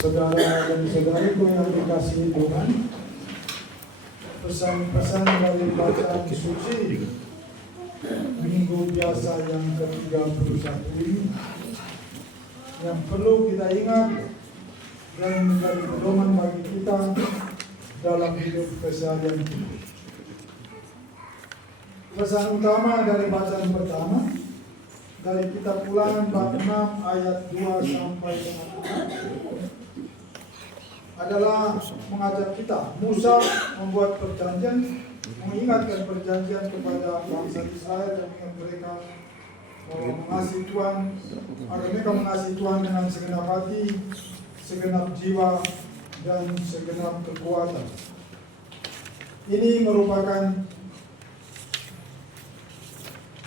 Saudara dan saudariku yang dikasihi Tuhan, pesan-pesan dari bacaan suci minggu biasa yang ke-31 ini yang perlu kita ingat dan menjadi pedoman bagi kita dalam hidup keseharian kita. Pesan utama dari bacaan pertama dari kitab Ulangan bab 6 ayat 2 sampai 4 adalah mengajak kita. Musa membuat perjanjian, mengingatkan perjanjian kepada bangsa Israel dan mengingat mereka bahwa mengasihi Tuhan, agar mereka mengasihi Tuhan dengan segenap hati, segenap jiwa, dan segenap kekuatan. Ini merupakan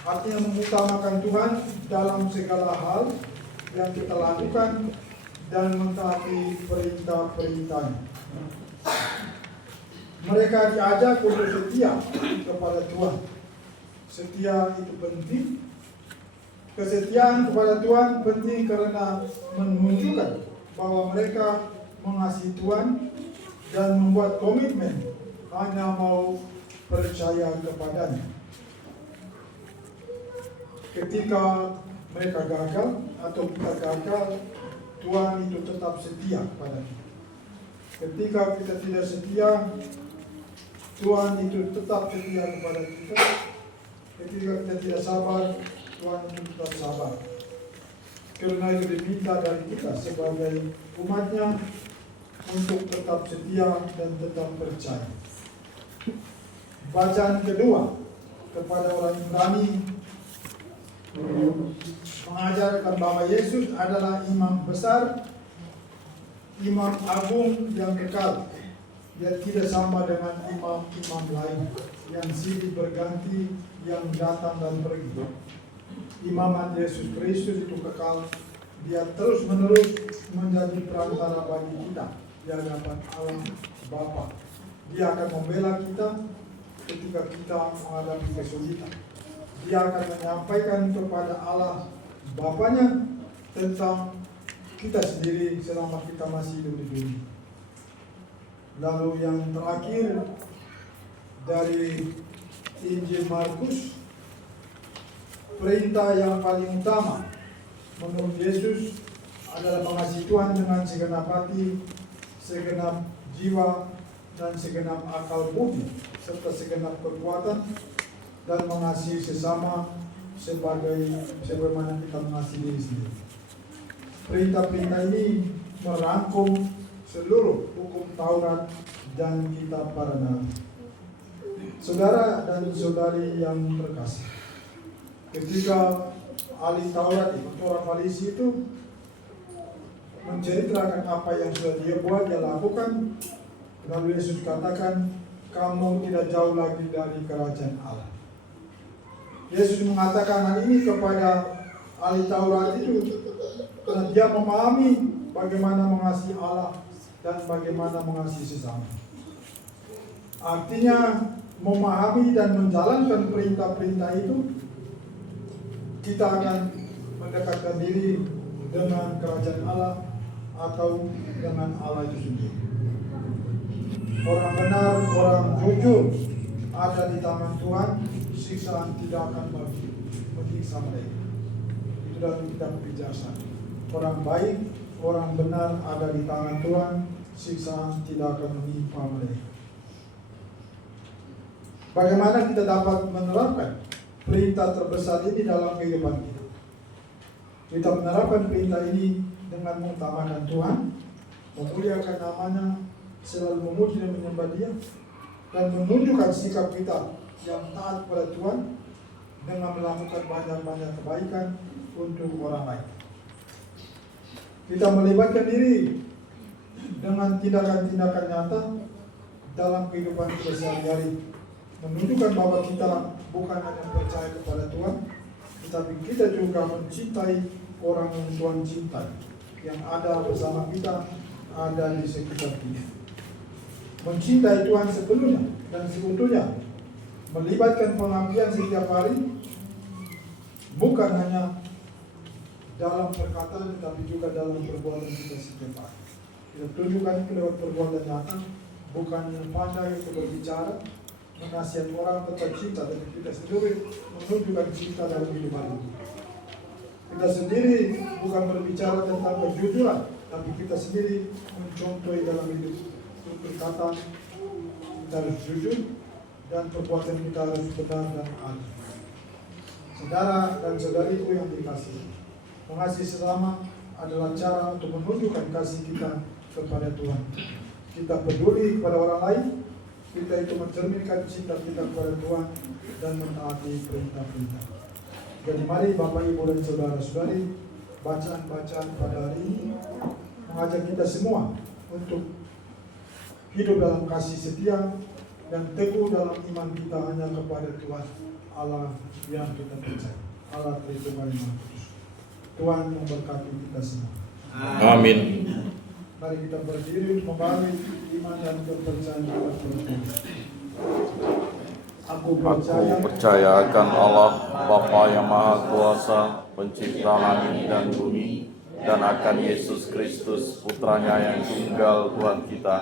artinya mengutamakan Tuhan dalam segala hal yang kita lakukan dan mentaati perintah-perintahnya. Mereka diajak untuk setia kepada Tuhan. Setia itu penting. Kesetiaan kepada Tuhan penting karena menunjukkan bahwa mereka mengasihi Tuhan dan membuat komitmen hanya mau percaya kepadanya. Ketika mereka gagal atau kita gagal, Tuhan itu tetap setia kepada kita. Ketika kita tidak setia, Tuhan itu tetap setia kepada kita. Ketika kita tidak sabar, Tuhan itu tetap sabar. Karena itu diminta dari kita sebagai umatnya untuk tetap setia dan tetap percaya. Bacaan kedua kepada orang Ibrani mengajarkan bahwa Yesus adalah imam besar, imam agung yang kekal. Dia tidak sama dengan imam-imam lain yang silih berganti, yang datang dan pergi. Imaman Yesus Kristus itu kekal. Dia terus menerus menjadi perantara bagi kita di hadapan Allah Bapa. Dia akan membela kita ketika kita menghadapi kesulitan. Dia akan menyampaikan kepada Allah Bapanya tentang kita sendiri selama kita masih hidup di dunia. Lalu yang terakhir dari Injil Markus, perintah yang paling utama menurut Yesus adalah mengasihi Tuhan dengan segenap hati, segenap jiwa, dan segenap akal budi, serta segenap kekuatan, dan mengasihi sesama sebagaimana kita mengasihi diri sendiri. Perintah-perintah ini merangkum seluruh hukum Taurat dan kitab para nabi. Saudara dan saudari yang terkasih, ketika ahli Taurat itu, orang Farisi itu menceritakan apa yang sudah dia buat, dia lakukan, lalu Yesus katakan, kamu tidak jauh lagi dari kerajaan Allah. Yesus mengatakan hal ini kepada ahli Taurat itu karena dia memahami bagaimana mengasihi Allah dan bagaimana mengasihi sesama. Artinya memahami dan menjalankan perintah-perintah itu, kita akan mendekatkan diri dengan kerajaan Allah atau dengan Allah itu sendiri. Orang benar, orang jujur ada di tangan Tuhan, siksaan tidak akan menyiksa mereka. Itu dalam kitab Kebijaksanaan. Orang baik, orang benar ada di tangan Tuhan, siksaan tidak akan menimpa mereka. Bagaimana kita dapat menerapkan perintah terbesar ini dalam kehidupan kita? Kita menerapkan perintah ini dengan mengutamakan Tuhan, memuliakan namanya, selalu memuji dan menyembah Dia, dan menunjukkan sikap kita yang taat kepada Tuhan dengan melakukan banyak-banyak kebaikan untuk orang lain. Kita melibatkan diri dengan tindakan-tindakan nyata dalam kehidupan kita sehari-hari, menunjukkan bahwa kita bukan hanya percaya kepada Tuhan, tetapi kita juga mencintai orang yang Tuhan cintai, yang ada bersama kita, ada di sekitar kita. Mencintai Tuhan sepenuhnya dan seutuhnya, melibatkan pengabdian setiap hari, bukan hanya dalam perkataan tetapi juga dalam perbuatan kita setiap hari. Kita tunjukkan lewat perbuatan nyata, bukan pandai untuk berbicara, mengasihi orang tetap cinta, tapi kita sendiri menunjukkan cinta dalam kehidupan itu. Kita sendiri bukan berbicara tentang kejujuran, tapi kita sendiri mencontohi dalam hidup. Perkataan kita harus jujur dan perbuatan kita harus benar dan adil. Saudara dan saudariku yang dikasihi, mengasihi sesama adalah cara untuk menunjukkan kasih kita kepada Tuhan. Kita peduli kepada orang lain, kita itu mencerminkan cinta kita kepada Tuhan dan mentaati perintah-perintah. Jadi mari Bapak, Ibu, dan saudara-saudari, bacaan-bacaan pada hari ini mengajak kita semua untuk hidup dalam kasih setia dan teguh dalam iman kita hanya kepada Tuhan Allah yang kita percaya, Allah Tritunggal Maha Kudus. Tuhan memberkati kita semua. Amin. Mari kita berdiri untuk membangun iman dan kepercayaan kita kepada Tuhan. Aku percaya akan Allah, Bapa yang Maha Kuasa, pencipta langit dan bumi, dan akan Yesus Kristus, Putranya yang tunggal Tuhan kita,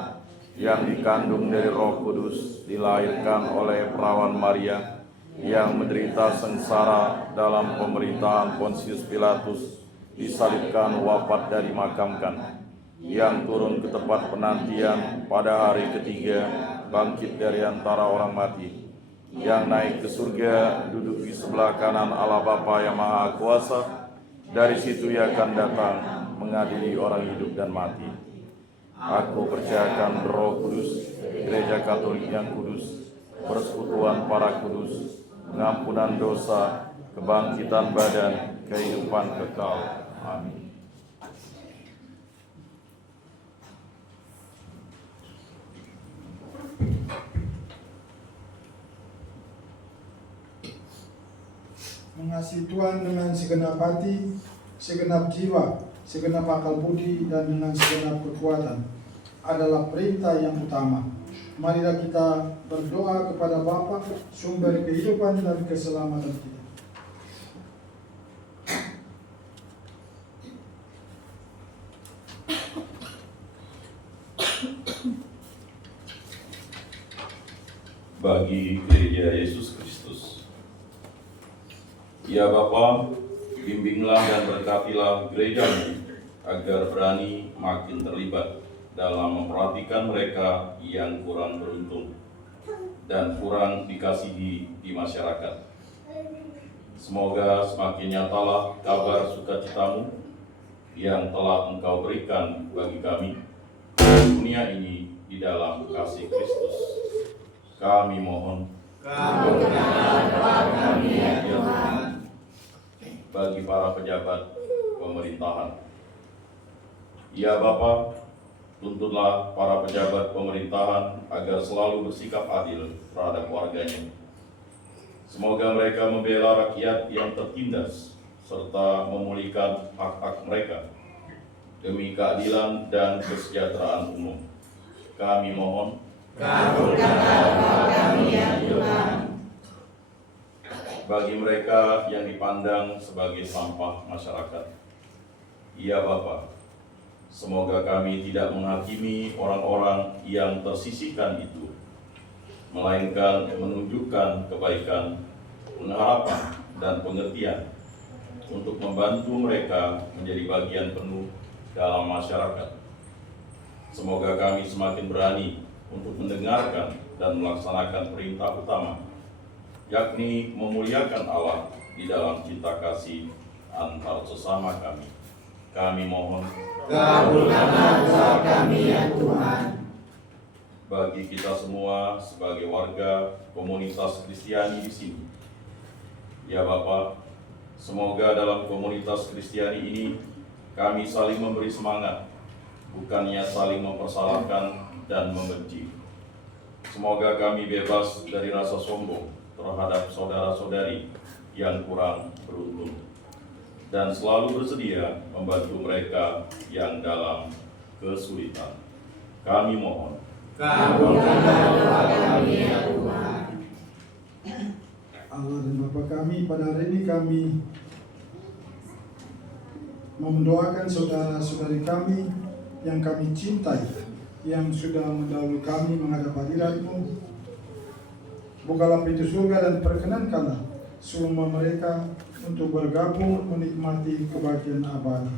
yang dikandung dari Roh Kudus, dilahirkan oleh perawan Maria, yang menderita sengsara dalam pemerintahan Pontius Pilatus, disalibkan, wafat dan dimakamkan, yang turun ke tempat penantian pada hari ketiga, bangkit dari antara orang mati, yang naik ke surga, duduk di sebelah kanan Allah Bapa yang Maha Kuasa. Dari situ Ia akan datang mengadili orang hidup dan mati. Aku percayakan Roh Kudus, Gereja Katolik yang kudus, persekutuan para kudus, pengampunan dosa, kebangkitan badan, kehidupan kekal. Amin. Mengasihi Tuhan dengan segenap hati, segenap jiwa, segenap akal budi, dan dengan segenap kekuatan adalah perintah yang utama. Marilah kita berdoa kepada Bapa, sumber kehidupan dan keselamatan kita. Bagi Gereja Yesus Kristus. Ya Bapa, bimbinglah dan berkatilah gereja-Mu agar berani makin terlibat dalam memperhatikan mereka yang kurang beruntung dan kurang dikasihi di masyarakat. Semoga semakin nyatalah kabar sukacita-Mu yang telah Engkau berikan bagi kami di dunia ini di dalam kasih Kristus. Kami mohon, kami ya Tuhan, bagi para pejabat pemerintahan. Ya Bapa, tuntutlah para pejabat pemerintahan agar selalu bersikap adil terhadap warganya. Semoga mereka membela rakyat yang tertindas serta memulihkan hak-hak mereka demi keadilan dan kesejahteraan umum. Kami mohon, kabulkanlah kami ya Tuhan. Bagi mereka yang dipandang sebagai sampah masyarakat. Ya Bapa, semoga kami tidak menghakimi orang-orang yang tersisihkan itu, melainkan menunjukkan kebaikan, pengharapan, dan pengertian untuk membantu mereka menjadi bagian penuh dalam masyarakat. Semoga kami semakin berani untuk mendengarkan dan melaksanakan perintah utama, yakni memuliakan Allah di dalam cinta kasih antar sesama kami. Kami mohon, kabulkanlah doa kami ya Tuhan. Bagi kita semua sebagai warga komunitas Kristiani di sini, ya Bapa, semoga dalam komunitas Kristiani ini kami saling memberi semangat, bukannya saling mempersalahkan dan membenci. Semoga kami bebas dari rasa sombong terhadap saudara-saudari yang kurang beruntung, dan selalu bersedia membantu mereka yang dalam kesulitan. Kami mohon, kabulkanlah doa kami ya Tuhan. Allah dan Bapa kami, pada hari ini kami mendoakan saudara-saudari kami yang kami cintai, yang sudah mendahului kami menghadap hadirat-Mu. Bukalah pintu surga dan perkenankanlah semua mereka untuk bergabung menikmati kebahagiaan abadi.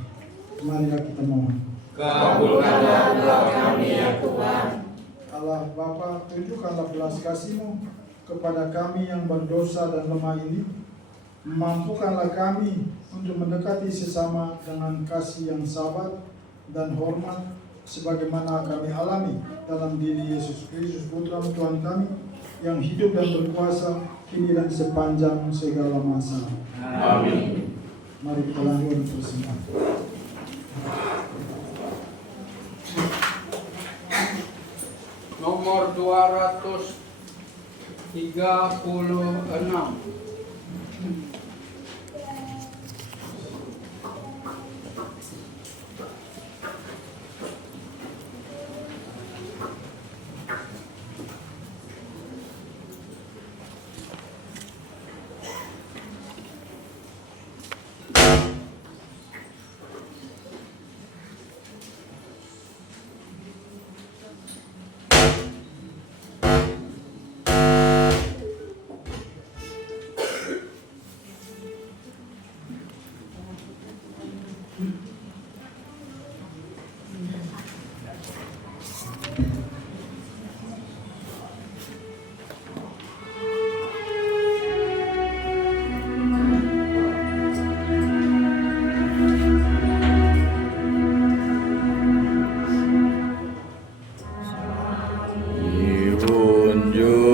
Marilah kita mohon. Kabulkanlah doa kami ya Tuhan. Allah Bapa, tunjukkanlah belas kasih-Mu kepada kami yang berdosa dan lemah ini. Mampukanlah kami untuk mendekati sesama dengan kasih yang sabar dan hormat, sebagaimana kami alami dalam diri Yesus Kristus, Putra Tuhan kami, yang hidup dan berkuasa kini dan sepanjang segala masa. Amin. Mari kita lanjutkan persembahan. Nomor 236.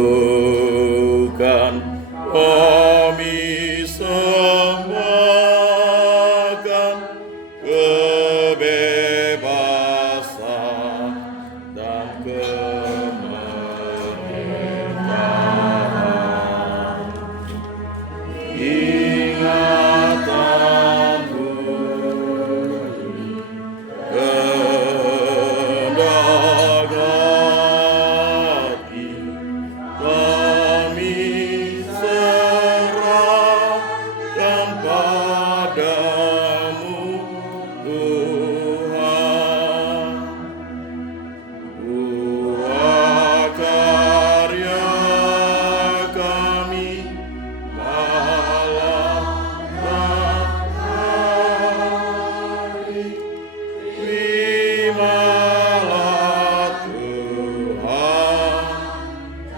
Tunjukkan kami sembahkan kebebasan dan kemerdekaan. Ingatan budi kehendak hati kami serahkan padamu, Tuhan. Buat karya kami malam dan hari, terimalah Tuhan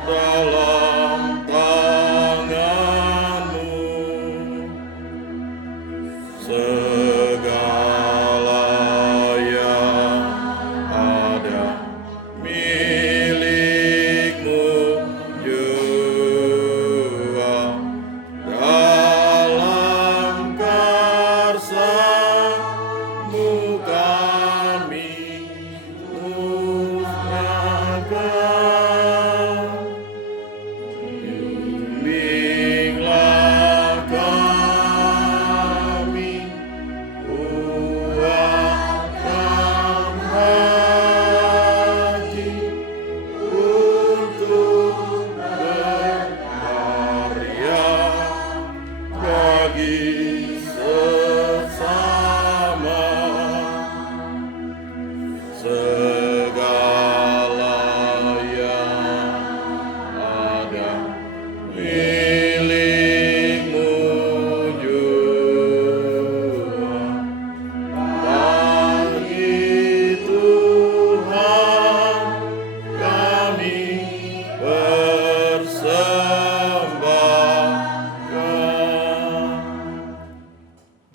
dalam tangan-Mu. Segala yang ada milik-Mu jua, dalam karsa-Mu kami musnahkan. Bimbinglah kami, kuatkan hati untuk berkarya bagi sesama. Segala yang ada milik-Mu jua, bagi Tuhan kami persembahkan.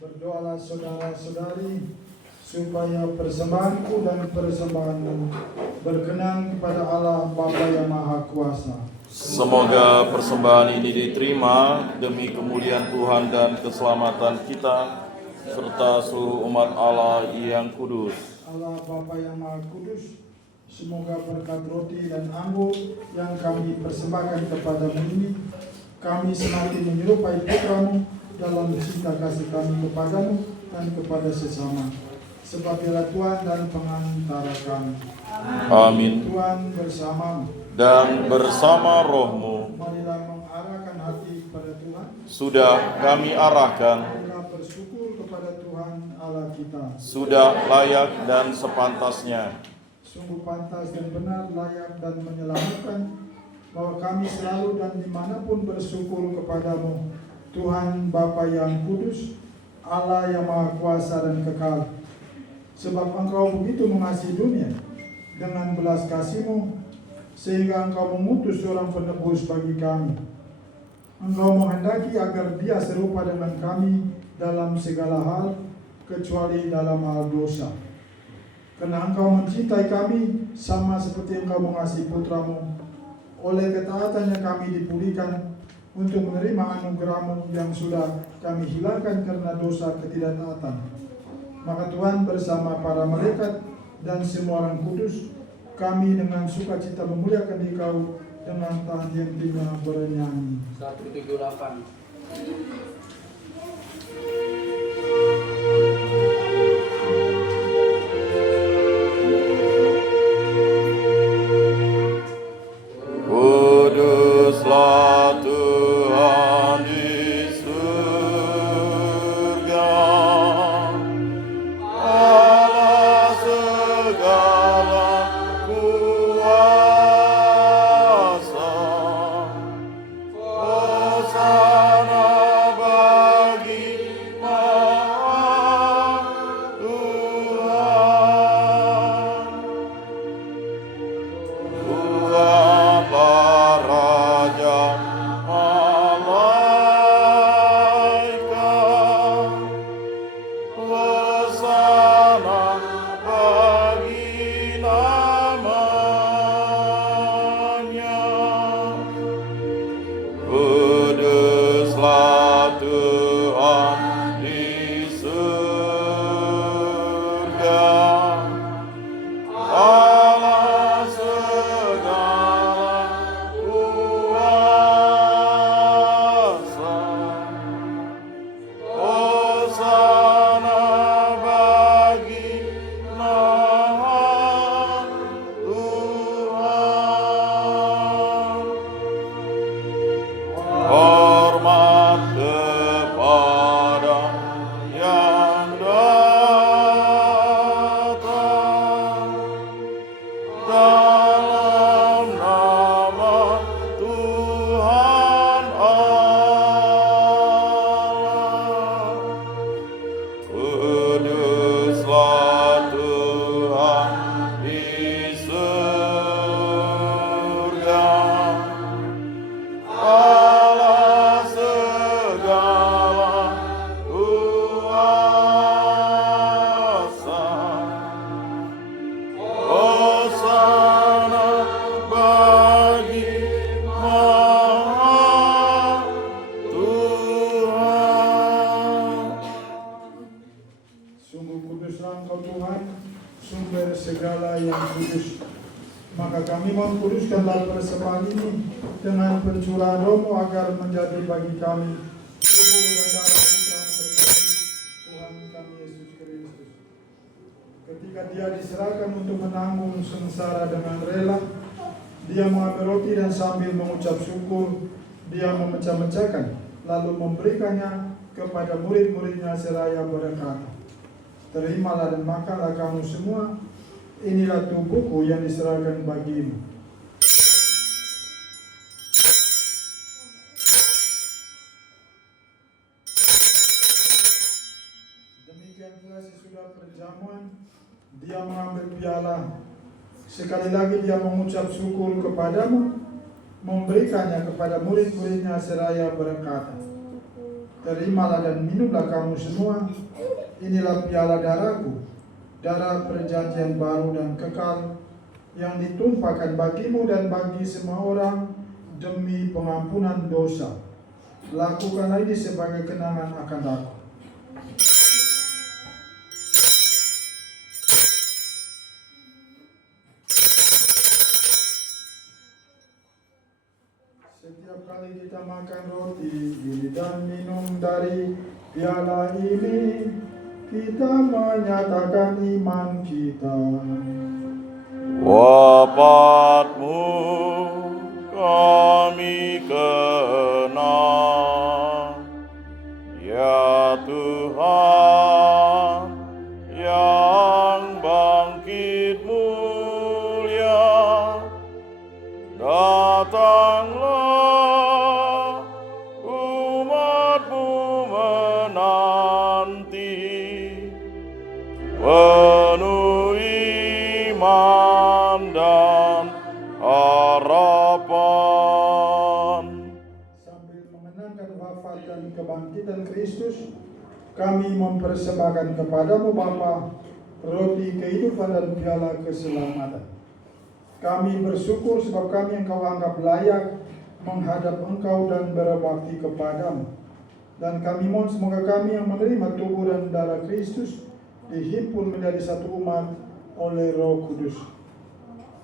Berdoalah saudara-saudari, supaya persembahanku dan persembahanmu berkenan kepada Allah Bapa yang Maha Kuasa. Semoga persembahan ini diterima demi kemuliaan Tuhan dan keselamatan kita, serta seluruh umat Allah yang kudus. Allah Bapa yang Maha Kudus, semoga berkat roti dan anggur yang kami persembahkan kepadamu ini, kami semakin menyerupai Putra-Mu dalam cinta kasih kami kepadamu dan kepada sesama. Sebab Dia Tuhan dan pengantara kami. Amin. Tuhan bersamamu. Dan bersama rohmu, Marilah mengarahkan hati kepada Tuhan. sudah kami arahkan. Marilah bersyukur kepada Tuhan Allah kita. sudah layak dan sepantasnya. Sungguh pantas dan benar, layak dan menyelamatkan, bahwa kami selalu dan dimanapun bersyukur kepadamu, Tuhan Bapa yang kudus, Allah yang maha kuasa dan kekal. Sebab Engkau begitu mengasihi dunia dengan belas kasih-Mu, sehingga Engkau mengutus seorang penebus bagi kami. Engkau menghendaki agar dia serupa dengan kami dalam segala hal, kecuali dalam hal dosa. Karena Engkau mencintai kami sama seperti Engkau mengasihi putra-Mu. Oleh ketaatannya kami dipulihkan untuk menerima anugerah-Mu yang sudah kami hilangkan karena dosa ketidaktaatan. Maka Tuhan bersama para malaikat dan semua orang kudus, kami dengan sukacita memuliakan Engkau dengan tak henti-hentinya bernyanyi. 178. Kuduslah Tuhan di surga, Allah segala kuasa. Hosana bagi Maha Tuhan. Tuhanlah Raja malaikat. Hosana bagi namanya. Kuduslah Tuhan di surga, Allah segala kuasa. Hosana bagi Maha Tuhan. Hormat kepada yang datang dalam nama Tuhan Allah. Kuduslah Tuhan di surga, Allah segala kuasa. Hosana bagi Maha Tuhan. Sungguh kuduslah Engkau Tuhan, sumber segala yang kudus. Maka kami mengkuduskanlah persembahan ini dengan pencurahan roh-Mu agar menjadi bagi kami tubuh dan darah Putra terkasih Tuhan kami Yesus Kristus. Ketika Dia diserahkan untuk menanggung sengsara dengan rela, Dia mengambil roti dan sambil mengucap syukur, Dia memecah-mecahkan, lalu memberikannya kepada murid-muridnya seraya berkata, "Terimalah dan makanlah kamu semua, inilah tubuhku yang diserahkan bagimu." Demikian pula sesudah perjamuan, Dia mengambil piala. Sekali lagi Dia mengucap syukur kepadamu, memberikannya kepada murid-muridnya seraya berkata, "Terimalah dan minumlah kamu semua, inilah piala darahku, darah perjanjian baru dan kekal, yang ditumpahkan bagimu dan bagi semua orang demi pengampunan dosa. Lakukanlah ini sebagai kenangan akan aku." Setiap kali kita makan roti dan minum dari piala ini, kita menyatakan iman kita. Wafatmu kami kenang, ya Tuhan, persembahkan kepadamu Bapa roti kehidupan dan piala keselamatan. Kami bersyukur sebab kami Engkau anggap layak menghadap Engkau dan berbakti kepadamu. Dan kami mohon semoga kami yang menerima tubuh dan darah Kristus dihimpun menjadi satu umat oleh Roh Kudus.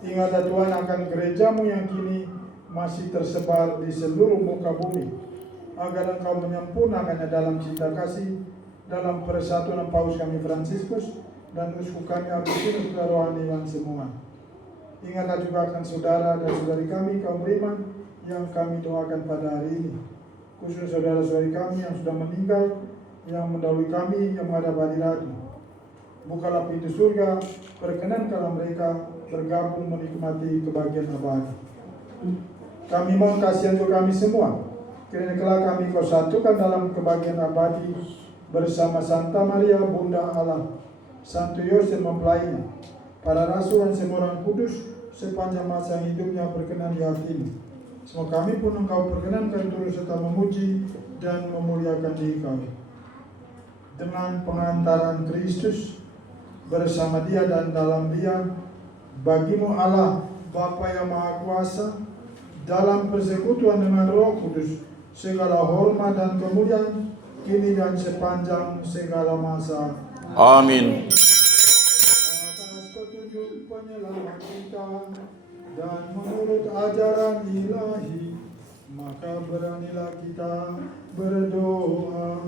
Ingatlah Tuhan akan gerejamu yang kini masih tersebar di seluruh muka bumi, agar Engkau menyempurnakannya dalam cinta kasih, dalam persatuan Paus kami Fransiskus dan uskup kami Agustinus dan rohaniwan semua. Ingatlah juga akan saudara dan saudari kami kaum beriman yang kami doakan pada hari ini, khusus saudara-saudari kami yang sudah meninggal, yang mendahului kami yang menghadap hadirat-Mu. Bukalah pintu surga, perkenankanlah mereka bergabung menikmati kebahagiaan abadi. Kami mohon kasihan untuk kami semua, kiranya kelak kami Kau satukan dalam kebahagiaan abadi bersama Santa Maria Bunda Allah, Santo Yosef mempelainya, para rasul dan semua orang kudus sepanjang masa hidupnya berkenan di hati-Mu. Semoga kami pun Engkau perkenankan turut serta memuji dan memuliakan diri Kau. Dengan pengantaran Kristus bersama Dia dan dalam Dia, bagi-Mu Allah Bapa yang Maha Kuasa, dalam persekutuan dengan Roh Kudus, segala hormat dan kemuliaan kini dan sepanjang segala masa. Amin. Atas petunjuk penyelamat kita dan menurut ajaran ilahi, maka beranilah kita berdoa.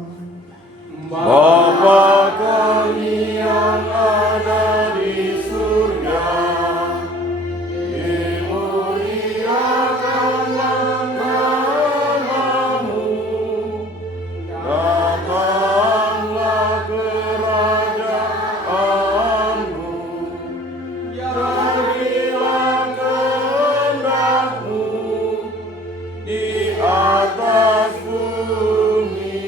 Bapa kami yang ada di surga, dimuliakanlah nama-Mu, datanglah kerajaan-Mu, jadilah kehendak-Mu di atas bumi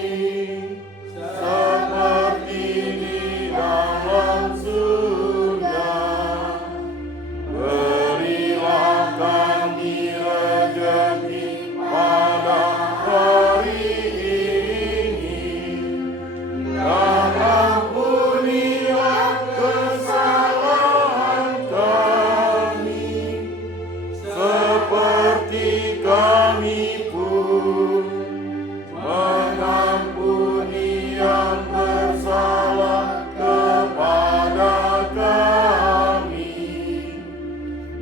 seperti di dalam surga. Berilah kami rezeki pada hari ini, dan ampunilah kesalahan kami, seperti kami pun mengampuni yang bersalah kepada kami,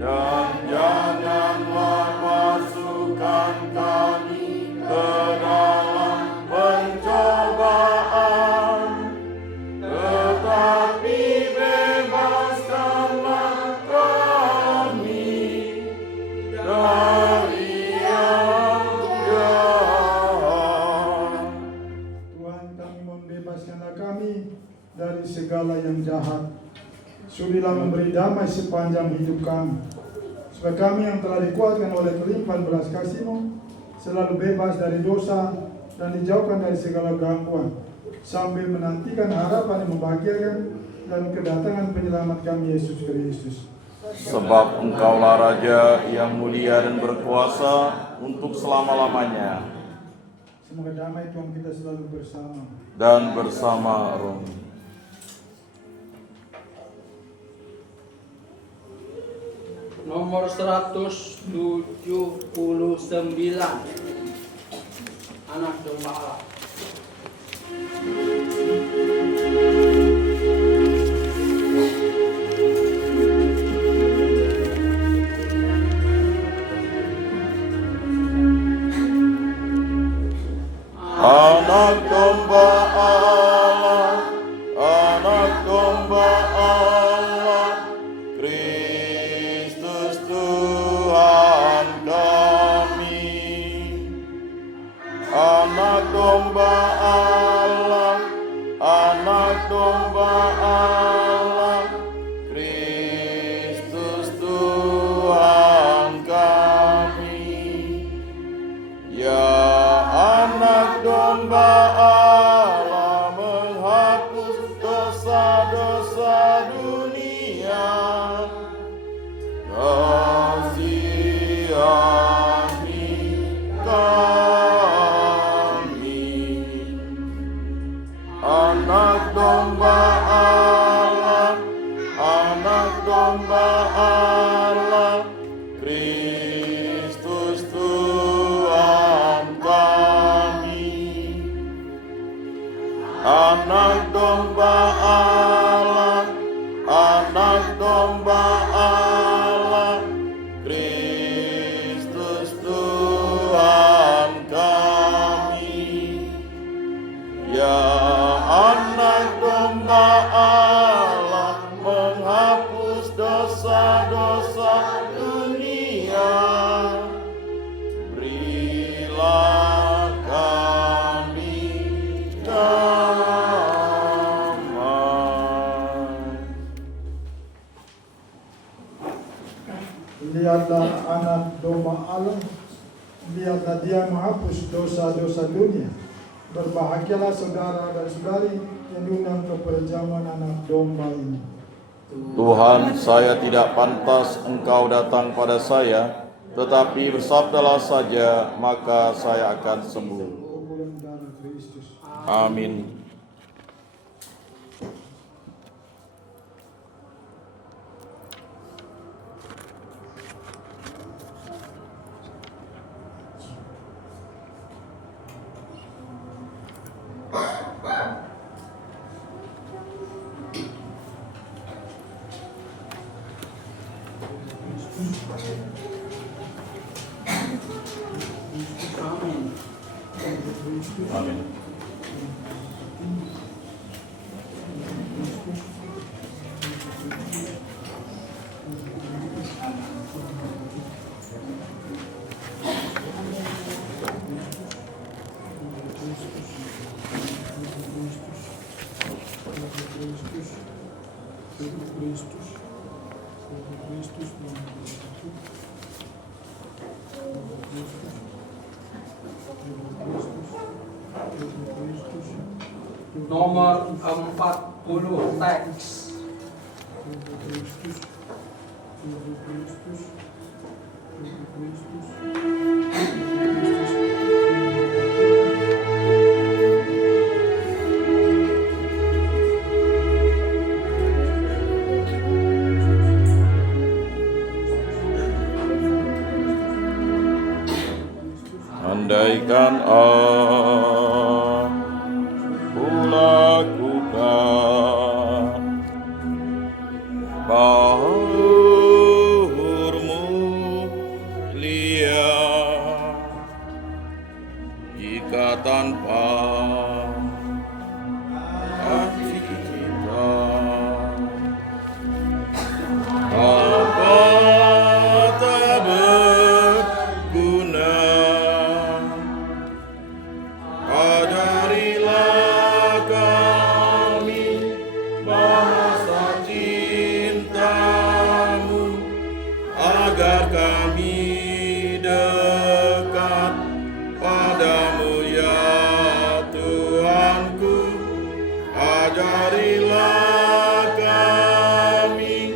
dan janganlah masukkan kami ke dalam pencobaan, tetapi bebaskanlah kami dari yang jahat. Tuhan, kami mohon bebaskanlah kami dari segala yang jahat. Sudilah memberi damai sepanjang hidup kami, supaya kami yang telah dikuatkan oleh kelimpahan belas kasih-Mu selalu bebas dari dosa dan dijauhkan dari segala gangguan, sambil menantikan harapan yang membahagiakan dan kedatangan penyelamat kami Yesus Kristus. Sebab Engkaulah Raja yang mulia dan berkuasa untuk selama-lamanya, Semoga damai Tuhan kita selalu bersama. dan bersama roh. Nomor 179, Anak Domba Allah. Anak domba Allah, anak domba Allah, Kristus Tuhan kami. Anak domba Anak domba Allah, Kristus Tuhan kami. Anak domba Allah, anak domba Allah, Kristus Tuhan kami. Ya anak domba Allah, menghapus dosa-dosa dunia, berilah kami damai. Lihatlah anak domba Allah, lihatlah dia menghapus dosa-dosa dunia. Berbahagialah saudara dan saudari yang diundang ke perjamuan anak domba ini. Tuhan, saya tidak pantas Engkau datang pada saya, tetapi bersabdalah saja, maka saya akan sembuh. Tubuh dan darah Kristus. Amin. Amin. Amin. Nomor 40 teks. Andaikan aku lakukan baurmu lia, jika tanpa hati kita apa tak berguna. Ajarilah kami bahasa cintamu, agar kami dekat padamu ya Tuhanku. Ajarilah kami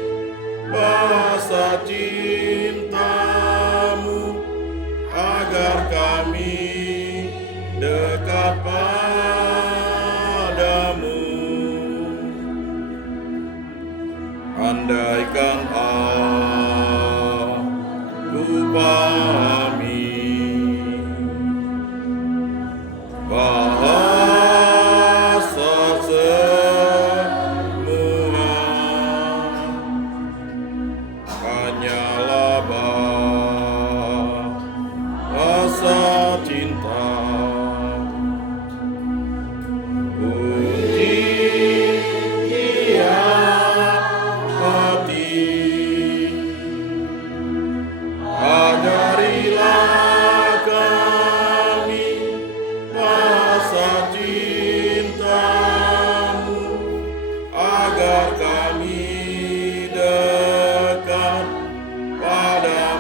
bahasa cintamu, agar kami dekat padamu. Andaikan aku pahami bahasa semua, hanyalah bahasa cinta. Ajarilah kami bahasa cintamu, agar kami dekat padamu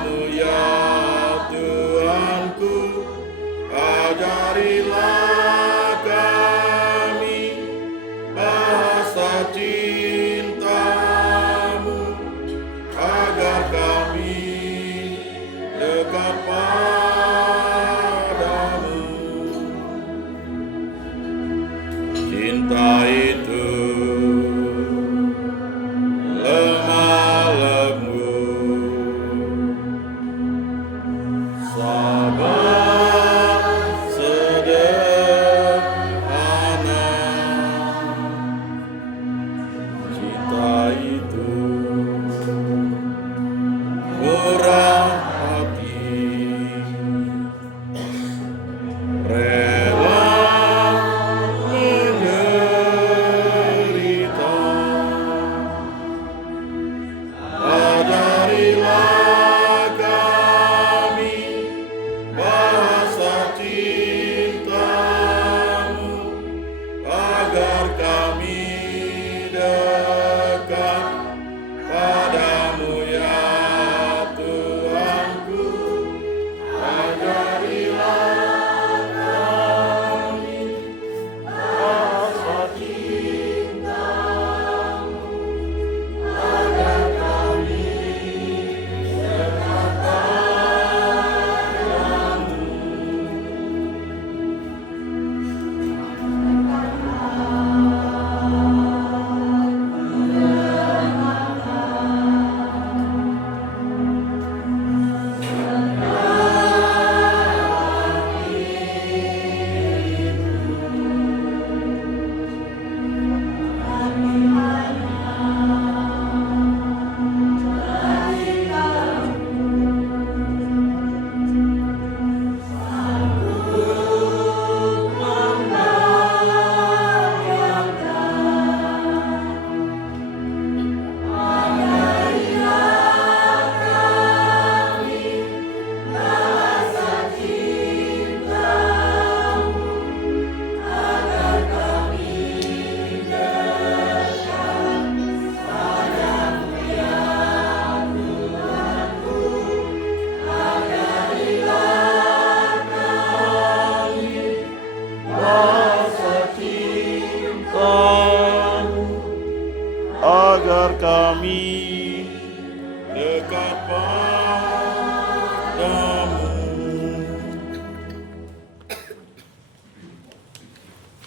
dekat padamu.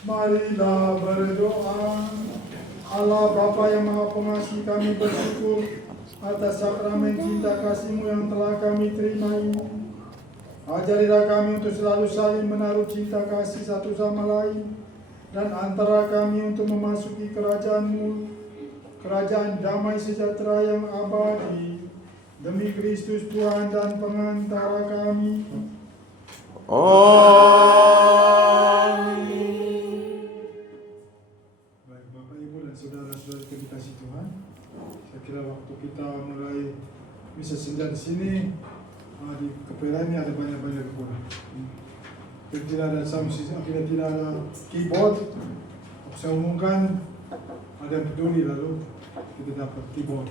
Marilah berdoa. Allah Bapa yang Maha Pengasih, kami bersyukur atas sakramen cinta kasih-Mu yang telah kami terima ini. Ajarilah kami untuk selalu saling menaruh cinta kasih satu sama lain, dan antara kami untuk memasuki kerajaan-Mu, kerajaan damai sejahtera yang abadi. Demi Kristus Tuhan dan pengantara kami. Amin. Baik Bapak Ibu dan saudara-saudara yang dikasihi Tuhan, saya kira waktu kita mulai misa senja di sini, di kepala ini ada banyak-banyak kekurangan. Tidak ada sound system, tidak ada keyboard. Saya umumkan ada yang peduli, lalu kita dapat keyboard.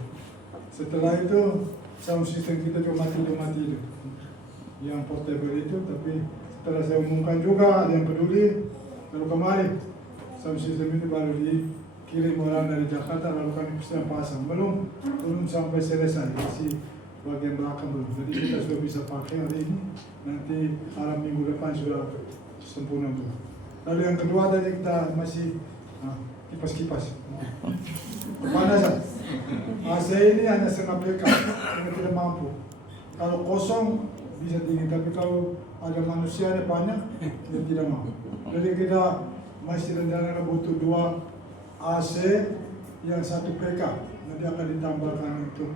Setelah itu sound system kita cuma mati. Yang portable itu, tapi setelah saya umumkan juga ada yang peduli. Lalu kemarin sound system itu baru dikirim orang dari Jakarta, lalu kami sedang pasang. Belum sampai selesai, masih bagian belakang belum. Jadi kita sudah bisa pakai hari ini, nanti malam minggu depan sudah sempurna tuh. Lalu yang kedua tadi kita masih kipas-kipas. Panasan. AC ini hanya setengah PK, karena tidak mampu. Kalau kosong bisa dingin, tapi kalau ada manusianya banyak, dia tidak mampu. Jadi kita masih rencana butuh 2 AC yang 1 PK. Nanti akan ditambahkan untuk.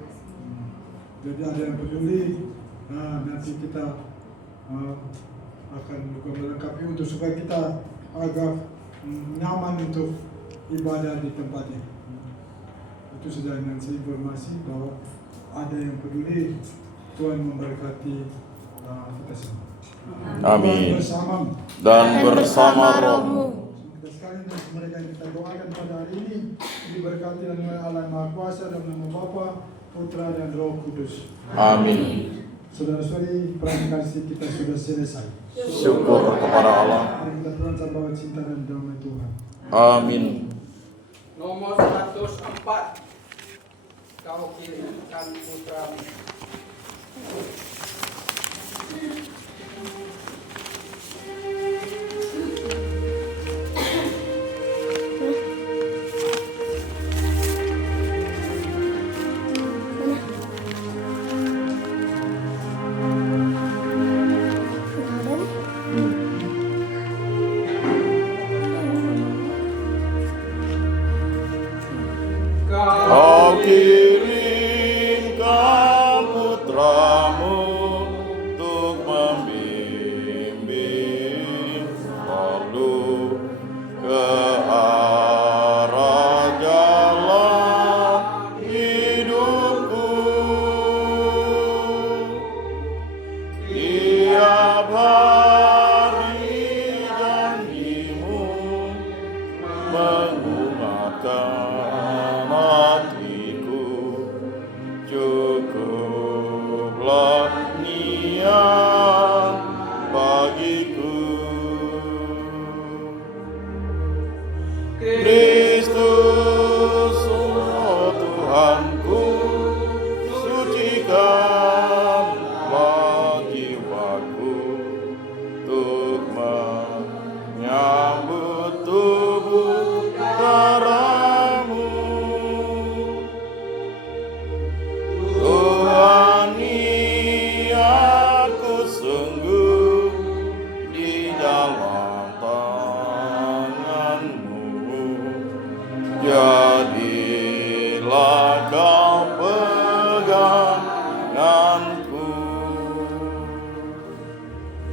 Jadi ada yang peduli, nanti kita akan juga melengkapi untuk supaya kita agak nyaman untuk ibadah di tempat ini. Itu sudah nanti informasi bahwa ada yang peduli. Tuhan memberkati kita semua. Amin. Dan bersama rohmu. Kita sekali dan mereka yang kita doakan pada hari ini diberkati oleh Allah Maha Kuasa dalam nama Bapa, Putra dan Roh Kudus. Amin. Saudara-saudari, perang kasih kita sudah selesai. Syukur kepada Allah. Mari kita berancar bawa cinta dan damai Tuhan. Amin. Nomor 104. Kau kirimkan putramu.